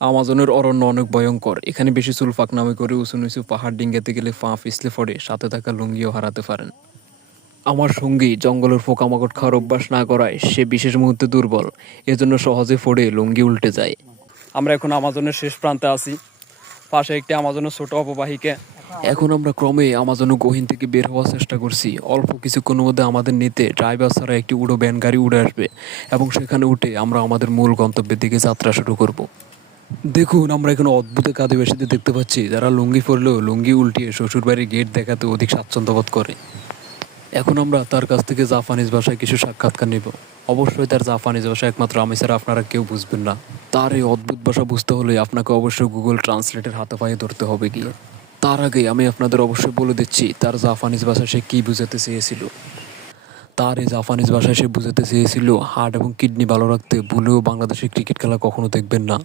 আমাজনের অরণ্য অনেক ভয়ঙ্কর। এখানে বেশি চুল ফাঁকনামি করে উঁচু নিচু পাহাড় ডিঙ্গাতে গেলে পা পিছলে পড়ে সাথে থাকা লুঙ্গিও হারাতে পারেন। আমার সঙ্গী জঙ্গলের পোকামাকড় খাওয়ার অভ্যাস না করায় সে বিশেষ মুহূর্তে দুর্বল, এজন্য সহজে পড়ে লুঙ্গি উল্টে যায়। আমরা এখন আমাজনের শেষ প্রান্তে আছি, পাশে একটি আমাজনের ছোট অববাহিকা। এখন আমরা ক্রমে আমাজন গহীন থেকে বের হওয়ার চেষ্টা করছি। অল্প কিছুক্ষণের মধ্যে আমাদের নিতে ড্রাইভার ছাড়া একটি উড়ো ভ্যান গাড়ি উড়ে আসবে এবং সেখানে উঠে আমরা আমাদের মূল গন্তব্যের দিকে যাত্রা শুরু করব। দেখুন, আমরা এখানে অদ্ভুত এক আদিবাসীদের দেখতে পাচ্ছি যারা লুঙ্গি পরলেও লুঙ্গি উল্টিয়ে শ্বশুরবাড়ির গেট দেখাতে অধিক স্বাচ্ছন্দ্য বোধ করে। এখন আমরা তার কাছ থেকে জাপানিজ ভাষায় কিছু সাক্ষাৎকার নেব। অবশ্যই তার জাপানিজ ভাষা একমাত্র আমি ছাড়া আপনারা কেউ বুঝবেন না। তার এই অদ্ভুত ভাষা বুঝতে হলে আপনাকে অবশ্যই গুগল ট্রান্সলেটের হাতে পায়ে ধরতে হবে গিয়ে। তার আগে আমি আপনাদের অবশ্যই বলে দিচ্ছি তার জাপানিজ ভাষায় সে কী বুঝাতে চেয়েছিল। তার এই জাপানিজ ভাষায় সে বুঝাতে চেয়েছিল হার্ট এবং কিডনি ভালো রাখতে ভুলেও বাংলাদেশের ক্রিকেট খেলা কখনো দেখবেন না।